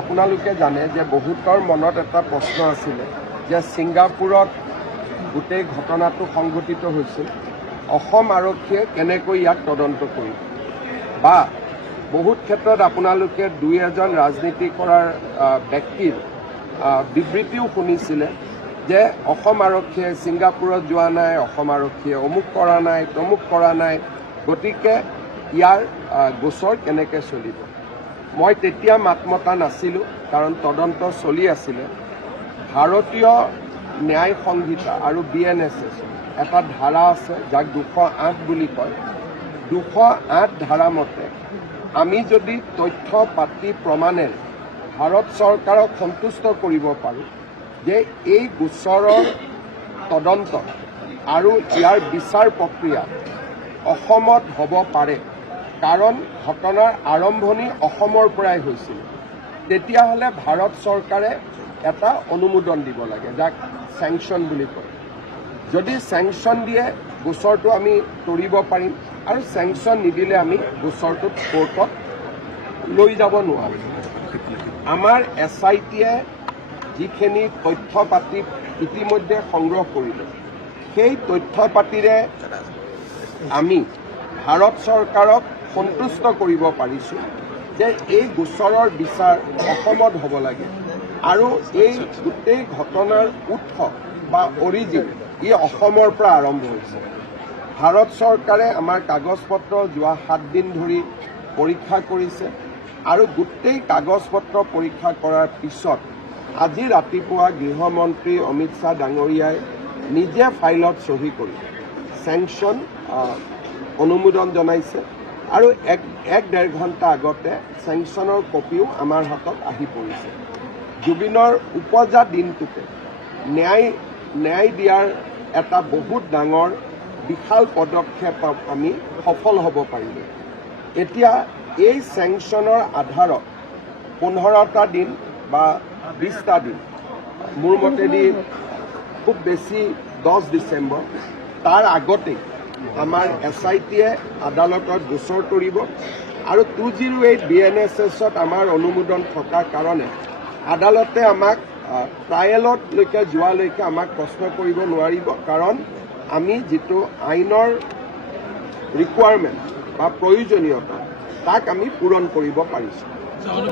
আপোনালোকে জানে যে বহুতৰ মনত এটা প্ৰশ্ন আছিলে যে ছিংগাপুৰত গোটেই ঘটনাটো সংঘটিত হৈছিল, অসম আৰক্ষীয়ে কেনেকৈ ইয়াক তদন্ত কৰিব, বা বহুত ক্ষেত্ৰত আপোনালোকে দুই এজন ৰাজনীতি কৰাৰ ব্যক্তিৰ বিবৃতিও শুনিছিলে যে অসম আৰক্ষীয়ে ছিংগাপুৰত যোৱা নাই, অসম আৰক্ষীয়ে অমুক কৰা নাই, তমুক কৰা নাই, গতিকে ইয়াৰ গোচৰ কেনেকৈ চলিব। মই তেতিয়া মাত মতা নাছিলোঁ, কাৰণ তদন্ত চলি আছিলে। ভাৰতীয় ন্যায় সংহিতা আৰু BNSS এটা ধাৰা আছে যাক 208 বুলি কয়। 208 ধাৰা মতে আমি যদি তথ্য পাতি প্ৰমাণেৰে ভাৰত চৰকাৰক সন্তুষ্ট কৰিব পাৰোঁ যে এই গোচৰৰ তদন্ত আৰু ইয়াৰ বিচাৰ প্ৰক্ৰিয়া অসমত হ'ব পাৰে, কাৰণ ঘটনাৰ আৰম্ভণি অসমৰ পৰাই হৈছিল, তেতিয়াহ'লে ভাৰত চৰকাৰে এটা অনুমোদন দিব লাগে, যাক চেংচন বুলি কয়। যদি চেংচন দিয়ে গোচৰটো আমি তৰিব পাৰিম, আৰু চেংচন নিদিলে আমি গোচৰটোত কোৰ্টত লৈ যাব নোৱাৰিম। আমাৰ SITয়ে যিখিনি তথ্য পাতি ইতিমধ্যে সংগ্ৰহ কৰিলে, সেই তথ্য পাতিৰে আমি ভাৰত চৰকাৰক সন্তুষ্ট কৰিব পাৰিছোঁ যে এই গোচৰৰ বিচাৰ অসমত হ'ব লাগে, আৰু এই গোটেই ঘটনাৰ উৎস বা অৰিজিন ই অসমৰ পৰা আৰম্ভ হৈছে। ভাৰত চৰকাৰে আমাৰ কাগজ পত্ৰ যোৱা 7 দিন ধৰি পৰীক্ষা কৰিছে, আৰু গোটেই কাগজ পত্ৰ পৰীক্ষা কৰাৰ পিছত আজি ৰাতিপুৱা গৃহমন্ত্ৰী অমিত শ্বাহ ডাঙৰীয়াই নিজে ফাইলত চহী কৰি চেংচন অনুমোদন জনাইছে, আৰু এক ডেৰ ঘণ্টা আগতে চেংচনৰ কপিও আমাৰ হাতত আহি পৰিছে। জুবিনৰ উপজা দিনটোতে ন্যায় দিয়াৰ এটা বহুত ডাঙৰ বিশাল পদক্ষেপত আমি সফল হ'ব পাৰিলোঁ। এতিয়া এই চেংচনৰ আধাৰত 15টা দিন বা 20টা দিন, মোৰ মতেদি খুব বেছি 10 ডিচেম্বৰ, তাৰ আগতেই আমাৰ SITয়ে আদালতত গোচৰ তৰিব, আৰু 208 BNSSত আমাৰ অনুমোদন থকাৰ কাৰণে আদালতে আমাক ট্ৰায়েললৈকে যোৱালৈকে আমাক প্ৰশ্ন কৰিব নোৱাৰিব, কাৰণ আমি যিটো আইনৰ ৰিকুৱাৰমেণ্ট বা প্ৰয়োজনীয়তা তাক আমি পূৰণ কৰিব পাৰিছোঁ।